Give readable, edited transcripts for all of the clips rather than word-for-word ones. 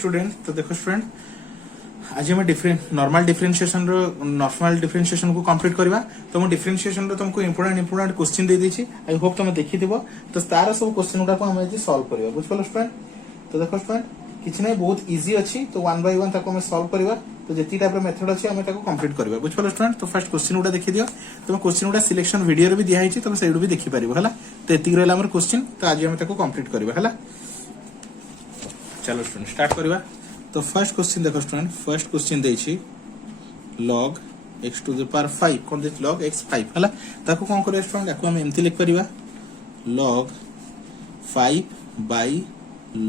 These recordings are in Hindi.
स्टूडेंट तो देखो स्टूडेंट आज हम नॉर्मल डिफरेंशिएशन को कंप्लीट करबा तो हम डिफरेंशिएशन रो तुमको इंपोर्टेंट क्वेश्चन दे देछि आई होप तुम देखिथिबो तो तार सब क्वेश्चन गुडा को हम आज सॉल्व करबा बुझपलो स्टूडेंट तो देखो स्टूडेंट किछ नै बहुत इजी अछि तो वन बाय वन ताको हम सॉल्व करबा तो जेती टाइप रो मेथड अछि हम ताको कंप्लीट करबा बुझपलो स्टूडेंट तो फर्स्ट क्वेश्चन गुडा देखि दियो तुम क्वेश्चन गुडा सिलेक्शन वीडियो रे भी दिया हिछि तुम सेडू भी देखि परिबो हला तो एति रहला हमर क्वेश्चन तो आज हम ताको कंप्लीट करबा हला चलो स्टूडेंट स्टार्ट करबा तो फर्स्ट क्वेश्चन देखो स्टूडेंट फर्स्ट क्वेश्चन देछि log x to the power 5 कोन दे log x 5 हला ताको कोन करे स्टूडेंट याको हम एमती लिख परिबा log 5 by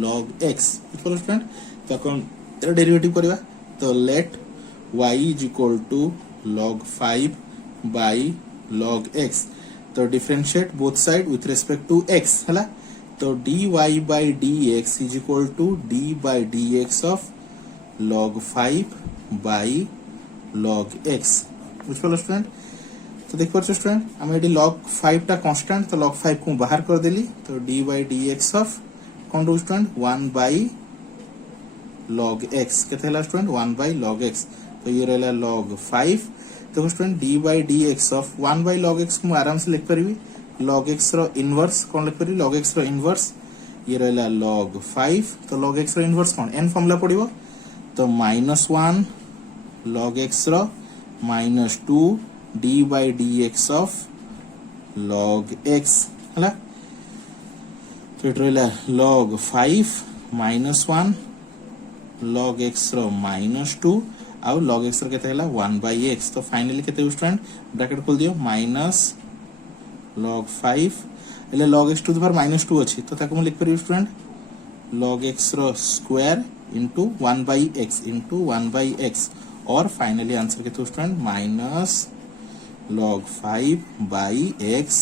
log x equal student ताको एरा डेरिवेटिव करबा तो late y is equal to log 5 by log x तो differentiate both side with respect to x हला तो dy by dx is equal to d by dx of log 5 by log x बुझपलो student तो देख परछो स्टूडेंट हम एडी log 5 टा कांस्टेंट तो log 5 को बाहर कर देली तो d by dx of कोन रो स्टूडेंट 1 by log x केते हला स्टूडेंट 1 by log x तो ये रहला log 5 तो student d by dx of 1 by log x को आराम से लिख परबी log x रो इनवर्स कोन लिख परबी log x रो इनवर्स ये रहला log 5 तो log x रो इनवर्स कोन n फॉर्मूला पडिबो तो -1 log x row -2 d by dx of log x हला तो ये रहला log 5 -1 log x रो -2 आ log x रो केते हला 1 by x तो फाइनली केते स्टूडेंट ब्रैकेट खोल दियो माइनस log 5 एले log x to the power -2 अछि तो ताको हम लिख परियो स्टूडेंट log x रो square into 1 by x into 1 by x और फाइनली आंसर केते student minus log 5 by x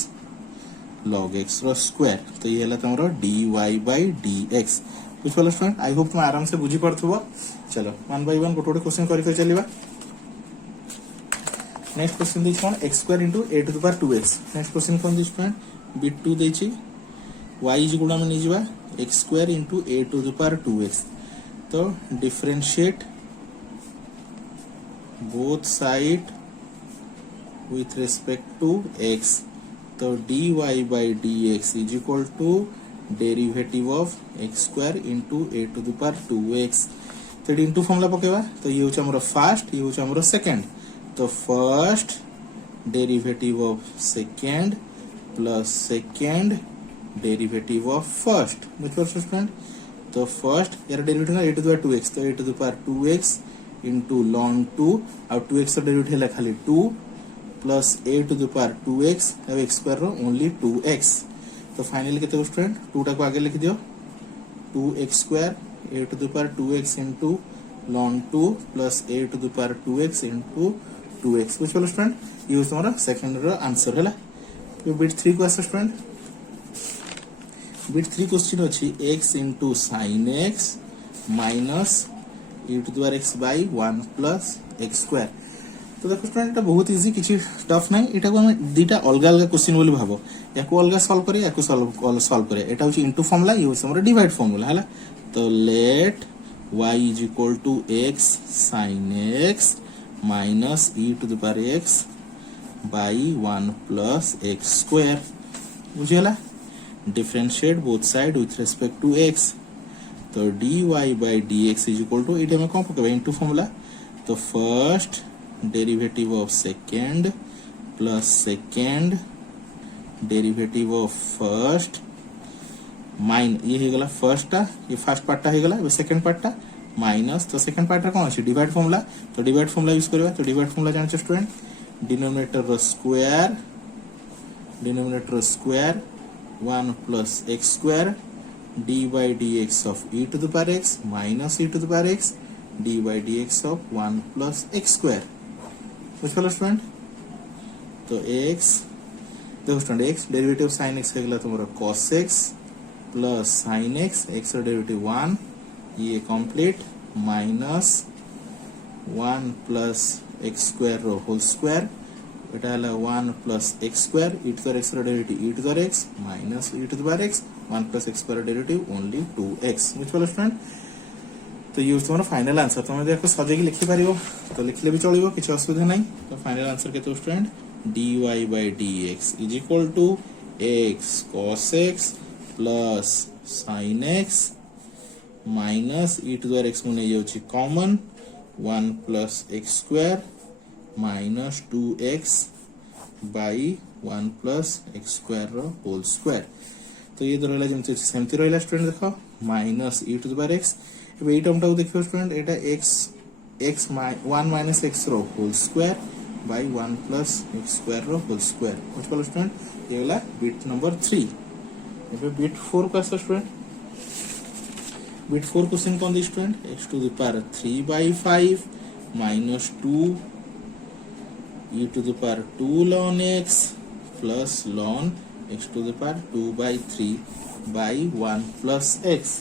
log x रो स्क्वायर तो ये हला तमरो dy by dx बुझपलो स्टूडेंट आई होप तुम आराम से बुझी पड़थबो चलो 1 by 1 गोटोडे क्वेश्चन करि के चलीबा नेक्स्ट क्वेश्चन दिस कोन x square into a to the power 2x next question कोन दिस स्टूडेंट b2 देछि y इज गुणा में नहीं जीवा x square into a to the power 2x तो differentiate both side with respect to x तो dy by dx is equal to derivative of x square into a to the power 2x तो इनटू फॉर्मूला पकेबा तो ये होछ हमरो फर्स्ट ये होछ हमरो सेकंड तो first derivative of second plus second derivative of first बुझ स्टूडेंट तो फर्स्ट यार डेरिवेटिव ना a to the power 2x तो a to the power 2x into ln 2 और 2x का डेरिवेटिव है खाली 2 plus a to the power 2x अब x स्क्वायर रो ओनली 2x तो फाइनली कितने स्टूडेंट 2 टा को आगे लिख दियो 2x square a to the power 2x into ln 2 plus a to the power 2x into 2x बुझ पलो स्टूडेंट ये होछ हमरा सेकंड रो आंसर हला तो बिट 3 को आसे स्टूडेंट बिट 3 क्वेश्चन अछि x into sin x minus e to the power x by 1 plus x square तो देखो स्टूडेंट এটা बहुत इजी किछि टफ নাই এটা को हम दुटा अलग अलग क्वेश्चन बोली भाबो याको अलग सॉल्व करे याको सॉल्व करे এটা होछि इनटू फार्मूला ये होछि हमरा डिवाइड फार्मूला हला तो late y is equal to x sin x minus e to the power x by 1 plus x square बुझियला differentiate both side with respect to x तो dy by dx is equal to इटे में कोन पकेबा इनटू फार्मूला तो first derivative of second plus second derivative of first mine ये हे गला फर्स्ट टा ये फर्स्ट पार्ट टा हे गला ये सेकंड पार्ट टा माइनस तो सेकंड पार्ट रा कोन अछि डिवाइड फार्मूला तो डिवाइड फार्मूला यूज करबा तो डिवाइड फार्मूला जान छ student denominator row square 1 plus x square d by dx of e to the power x minus e to the power x d by dx of 1 plus x square बुझ पलो स्टूडेंट तो x देखो student x derivative sin x हे गला तुम्हारा cos x plus sin x x रो डेरिवेटिव 1 ये complete minus 1 plus x square रो होल स्क्वायर এটা হলো 1 plus x square e to the x रो derivative e to the x minus e to the x 1 plus x square derivative only 2x বুঝ পলো স্টুডেন্ট तो ये तुम्हारा फाइनल आंसर तुम देखो सजेगी लिखि पार तो लिखले भी चलो किसी असुविधा नहीं तो फाइनल आंसर के student dy by dx is equal to x cos x plus sin x minus e to the x मुझे जाऊँ common 1 plus x square minus 2x by 1 plus x square whole square तो ये तो रहा जमी सेमती रहा स्टूडेंट देख minus e to the power x अब ये टर्म देखो स्टूडेंट एटा x 1 माइनस x रो whole square bye 1 plus x square रो होल स्क्वायर बुझिपाल स्टूडेंट ये वाला बिट नंबर 3 एबे बिट 4 को आस स्टूडेंट बिट 4 क्वेश्चन कौन दी student x to the power 3 by 5 minus 2 e to the power 2 ln x plus ln x to the power 2 by 3 by 1 plus x